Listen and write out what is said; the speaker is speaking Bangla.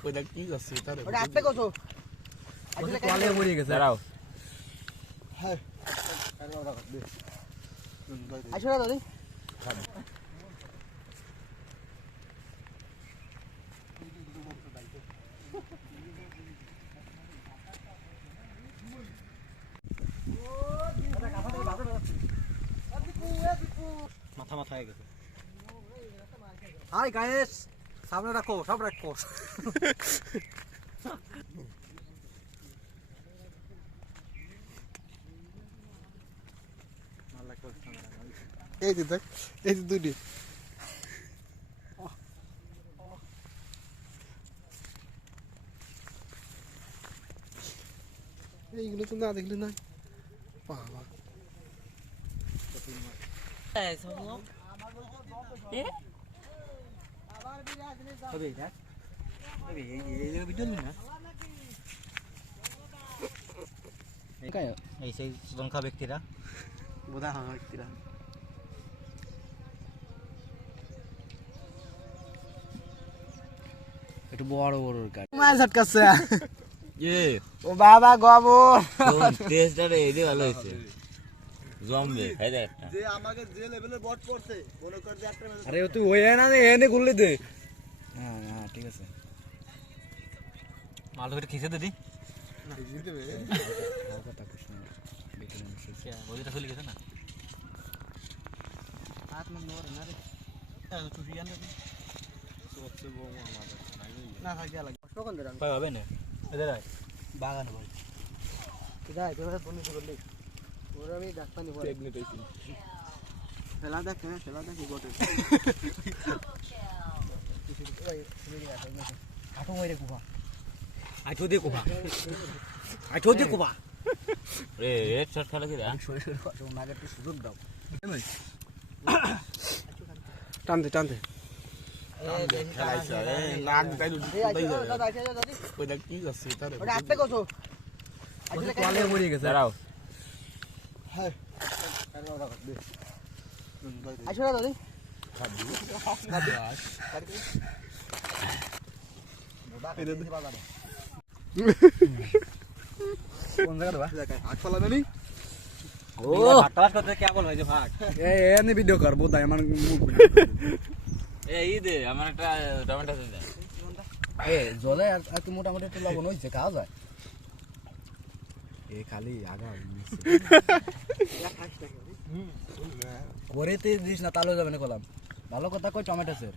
ওটা কি আছে তার ওটা আস্তে কইছো ওটা কলে পড়ে গেছে দাঁড়াও হ্যাঁ আইছো না দাদি মাথা মাথা হয়ে গেছে হাই গাইস সামনে রাখো সব রাখো এই যে দেখ এই যে দুটি এইগুলো তো না দেখলে না বাবা হবে দেখ হবে এই যে ভিডিও না এই সেই শ্রীলঙ্কা ব্যক্তিরা বোধা হ্যাঁ ব্যক্তিরা একটু বড় বড় গাড়ি মাছ ঝটকাচ্ছে এ ও বাবা গোবর কোন টেস্টটা রে এই ভালো হইছে জমবে খাই দে একটা যে আমাকে যে লেভেলে বট পড়ছে মনে কর যে একটা আরে তুই ওই না এনে গুললে দে হ্যাঁ হ্যাঁ ঠিক আছে মাল ধরে খিসে দে দি জিতে দেবে কথা কৃষ্ণ বেটি মানুষ কে বইটা চলে গেছে না হাত মন ধরে না রে তুই রিয়ান দে সবচেয়ে বড় আমাদের না থাকি লাগে কষ্ট কোন দেন পাই হবে না এদের বাগান ভাই কিদা এবারে বনি করলি ওর আমি ডাক্তানি পড়ে প্রেগনেন্ট হইছি খেলা দেখ খেলা দেখি গোটে কাটো মইরে কুবা আইঠো দে কোবা আইঠো দে কোবা এ রেড শট খেলা কি রে সরে সরে কথা ওনাকে একটু সুযোগ দাও টানতে টানতে খেলাইছে আরে লাগ তাই এই আইছো দাদা আইছো দাদি ওটা কি আছে তার ওটা আস্তে কইছো ওটা কলে পড়ে গেছে দাঁড়াও হ্যাঁ আইছো না দাদি কোন জায়গা বা হাত ফলা দেনি ও ভাটাস করতে কে বল ভাই যে ভাগ এনে ভিডিও কর বোধহয় আমার মুখ এ ই দে আমার একটা টমেটো দে এ জলে আর কি মোটামুটি একটু লবণ হইছে খাওয়া যায় এ খালি আগা করেতে দিস না তাহলে যাবে না কলাম ভালো কথা কই টমেটো স্যার